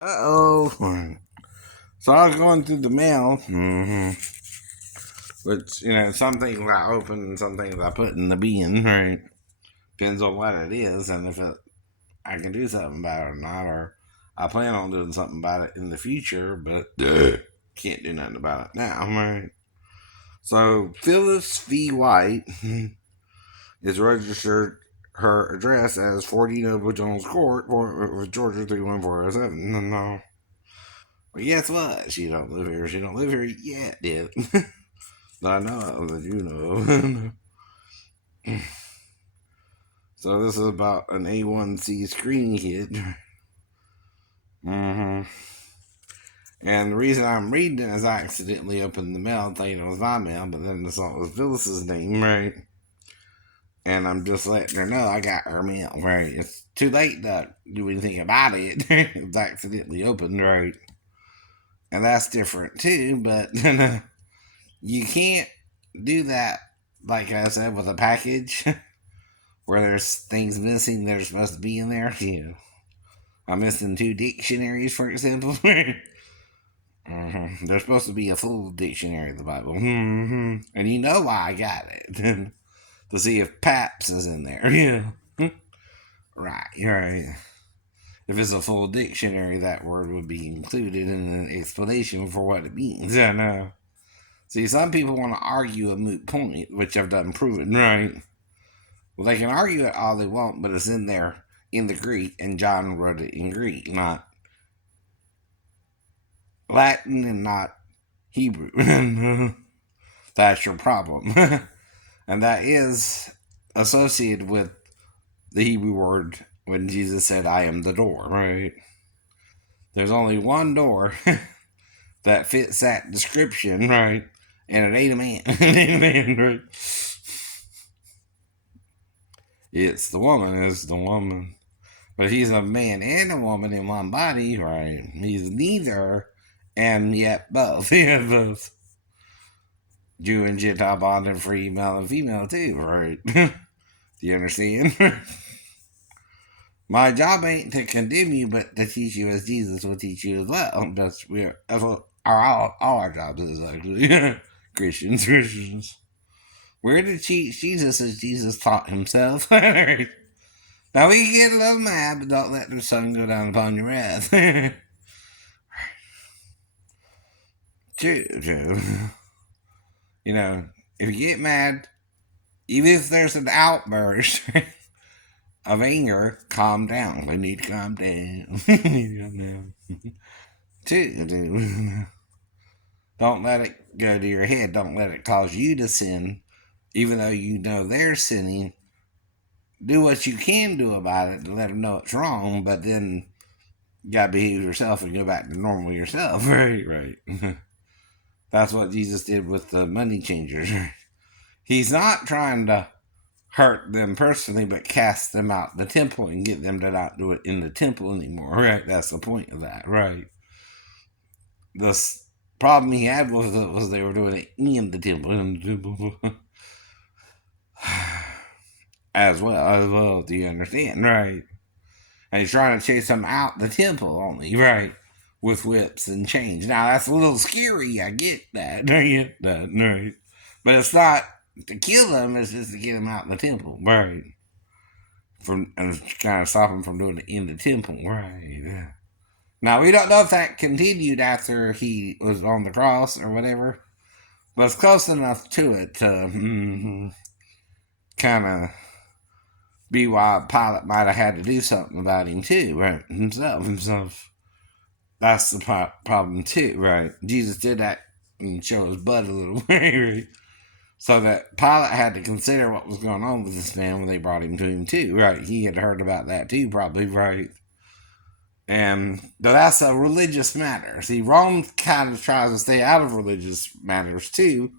Uh-oh. So I was going through the mail, which, some things I open and some things I put in the bin, right? Depends on what it is and if I can do something about it or not, or I plan on doing something about it in the future, but can't do nothing about it now, right? So Phyllis V. White is registered her address as 40 Noble Jones Court, Georgia 31407. No. But guess what? She don't live here. She don't live here yet, yet. That I know of, that you know of. So this is about an A1C screening kit. Mm-hmm. And the reason I'm reading it is I accidentally opened the mail thinking it was my mail, but then I saw it was Phyllis's name, right? And I'm just letting her know I got her mail, right? It's too late to do anything about it. It's accidentally opened, right? And that's different too, but you can't do that, like I said, with a package where there's things missing that are supposed to be in there. I'm missing two dictionaries, for example. There's supposed to be a full dictionary of the Bible. And you know why I got it. To see if Paps is in there. Yeah. Right. If it's a full dictionary, that word would be included in an explanation for what it means. Yeah, no. See, some people want to argue a moot point, which I've done proven, right? Well, they can argue it all they want, but it's in there in the Greek, and John wrote it in Greek, not Latin and not Hebrew. That's your problem. And that is associated with the Hebrew word when Jesus said, I am the door, right? There's only one door that fits that description, right? And it ain't a man. It ain't a man, right? It's the woman, it's the woman. But he's a man and a woman in one body, right? He's neither and yet both. Yeah, both. Jew and Gentile bond and free, male and female too, right? Do you understand? My job ain't to condemn you, but to teach you as Jesus will teach you as well. That's what all our jobs is, actually. Christians. We're to teach Jesus as Jesus taught himself. Now we can get a little mad, but don't let the sun go down upon your wrath. True. If you get mad, even if there's an outburst of anger, calm down. We need to calm down. We need to calm down. True. Don't let it go to your head. Don't let it cause you to sin, even though you know they're sinning. Do what you can do about it to let them know it's wrong, but then you gotta behave yourself and go back to normal yourself. Right. That's what Jesus did with the money changers. He's not trying to hurt them personally, but cast them out the temple and get them to not do it in the temple anymore. Right? That's the point of that. Right. The problem he had with it was they were doing it in the temple. As well. Do you understand? Right. And he's trying to chase them out the temple only. Right. With whips and chains. Now that's a little scary. I get that. Right. But it's not to kill them. It's just to get them out in the temple. Right. And kind of stop them from doing it in the temple. Right. Now we don't know if that continued after he was on the cross or whatever, but it's close enough to it to kind of be why Pilate might have had to do something about him too, right? Himself. That's the problem too, right? Jesus did that and show his butt a little way, right? So that Pilate had to consider what was going on with this man when they brought him to him too, right? He had heard about that too, probably, right? And that's a religious matter. See, Rome kind of tries to stay out of religious matters too,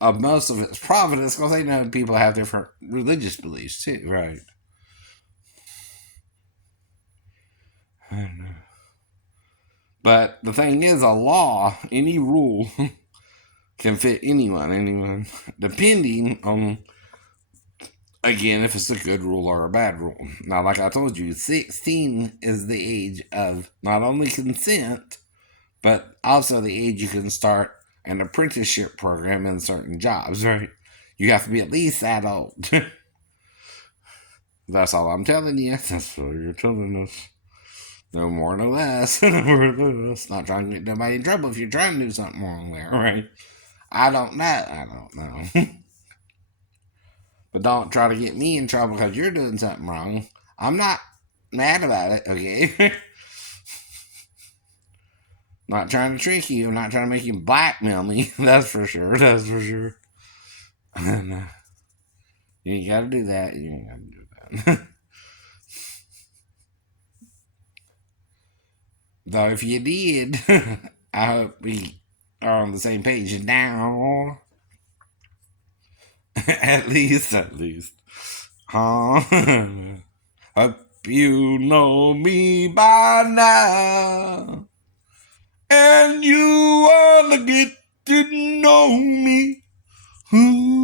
of most of its providence, because they know people have different religious beliefs too, right? I don't know. But the thing is, a law, any rule, can fit anyone, depending on Again, if it's a good rule or a bad rule. Now, like I told you, 16 is the age of not only consent, but also the age you can start an apprenticeship program in certain jobs, right? You have to be at least that old. That's all I'm telling you. That's what you're telling us. No more, no less. Not trying to get nobody in trouble if you're trying to do something wrong there, right? I don't know. I don't know. But don't try to get me in trouble because you're doing something wrong. I'm not mad about it, okay? Not trying to trick you. I'm not trying to make you blackmail me. That's for sure. That's for sure. And, you ain't got to do that. You ain't got to do that. Though if you did, I hope we are on the same page now. At least, at least. Huh? Hope you know me by now. And you wanna get to know me. Ooh.